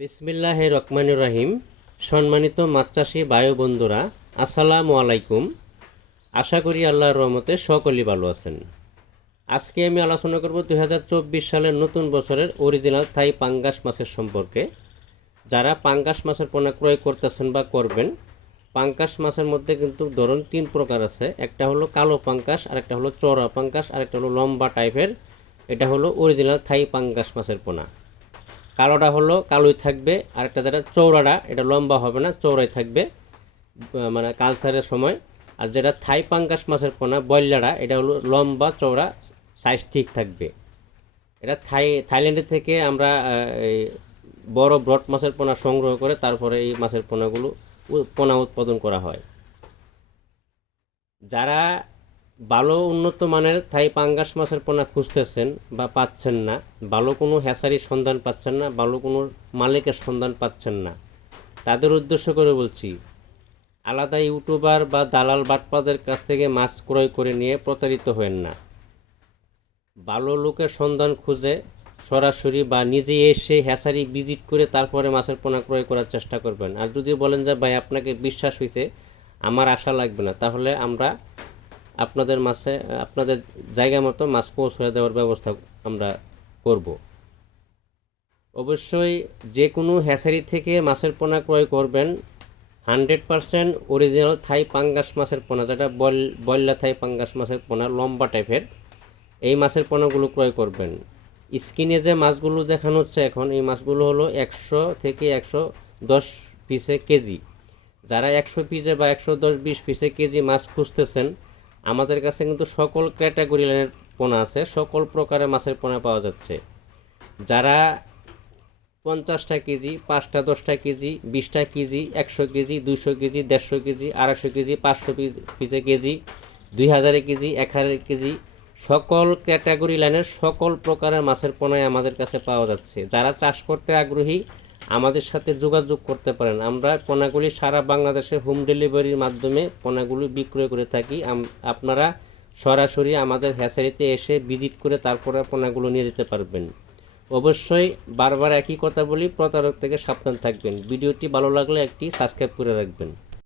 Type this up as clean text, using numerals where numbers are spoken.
বিসমিল্লাহির রহমানির রহিম। সম্মানিত মাছ চাষি ভাই বন্ধুরা, আসসালামু আলাইকুম। আশা করি আল্লাহর রহমতে সকলেই ভালো আছেন। আজকে আমি আলোচনা করব 2024 সালের নতুন বছরের অরিজিনাল থাই পাঙ্গাস মাছের সম্পর্কে। যারা পাঙ্গাস মাছের পোনা ক্রয় করতেছেন বা করবেন, পাঙ্গাস মাছের মধ্যে কিন্তু ধরুন 3 প্রকার আছে। একটা হলো কালো পাঙ্গাস, আরেকটা হলো চওড়া পাঙ্গাস, আরেকটা হলো লম্বা টাইপের। এটা হলো অরিজিনাল থাই পাঙ্গাস মাছের পোনা। কালোটা হলো কালোই থাকবে, আরেকটা যেটা চৌড়াটা এটা লম্বা হবে না, চৌড়াই থাকবে মানে কালচারের সময়। আর যেটা থাই পাঙ্গাস মাছের পোনা বয়লাটা এটা হলো লম্বা চৌড়া, সাইজ ঠিক থাকবে। এটা থাইল্যান্ডের থেকে আমরা এই বড় ব্রড মাছের পোনা সংগ্রহ করে তারপরে এই মাছের পোনা উৎপাদন করা হয়। যারা ভালো উন্নত মানের থাই পাঙ্গাস মাছের পোনা খুঁজতেছেন বা পাচ্ছেন না, ভালো কোনো হ্যাচারির সন্ধান পাচ্ছেন না, ভালো কোনো মালিকের সন্ধান পাচ্ছেন না, তাদের উদ্দেশ্য করে বলছি, আলাদা ইউটিউবার বা দালাল বাটপাদের কাছ থেকে মাছ ক্রয় করে নিয়ে প্রতারিত হবেন না। ভালো লোকের সন্ধান খুঁজে সরাসরি বা নিজে এসে হ্যাচারি ভিজিট করে তারপরে মাছের পোনা ক্রয় করার চেষ্টা করবেন। আর যদি বলেন যে ভাই আপনাকে বিশ্বাস হয়েছে, আমার আশা লাগবে না, তাহলে আমরা আপনাদের জায়গা মতো মাছ পৌঁছে দেওয়ার ব্যবস্থা আমরা করব। অবশ্যই যে কোনো হ্যাচারি থেকে মাছের পোনা ক্রয় করবেন 100% অরিজিনাল থাই পাঙ্গাস মাছের পোনা, যেটা বয়লা থাই পাঙ্গাস মাছের পোনা লম্বা টাইপের, এই মাছের পোনাগুলো ক্রয় করবেন। স্ক্রিনে যে মাছগুলো দেখানো হচ্ছে এখন, এই মাছগুলো হলো 100 থেকে 110 পিসে কেজি। যারা 100 পিসে বা 110-20 পিসে কেজি মাছ খুঁজতেছেন, আমাদের কাছে কিন্তু সকল ক্যাটাগরি লাইনের পোনা আছে, সকল প্রকারের মাছের পোনা পাওয়া যাচ্ছে। যারা 50টা কেজি, 5টা 10টা কেজি, 20টা KG, 100 KG, 200 KG, 150 KG, 250 KG, 500 পিসে কেজি, 2000 কেজি, 1000 কেজি, সকল ক্যাটাগরি লাইনের সকল প্রকারের মাছের পোনাই আমাদের কাছে পাওয়া যাচ্ছে। যারা চাষ করতে আগ্রহী আমাদের সাথে যোগাযোগ করতে পারেন। আমরা পোনাগুলি সারা বাংলাদেশে হোম ডেলিভারির মাধ্যমে পোনাগুলি বিক্রয় করে থাকি। আপনারা সরাসরি আমাদের হ্যাচারিতে এসে ভিজিট করে তারপরে পোনাগুলো নিয়ে যেতে পারবেন। অবশ্যই বারবার একই কথা বলি, প্রতারক থেকে সাবধান থাকবেন। ভিডিওটি ভালো লাগলে একটি সাবস্ক্রাইব করে রাখবেন।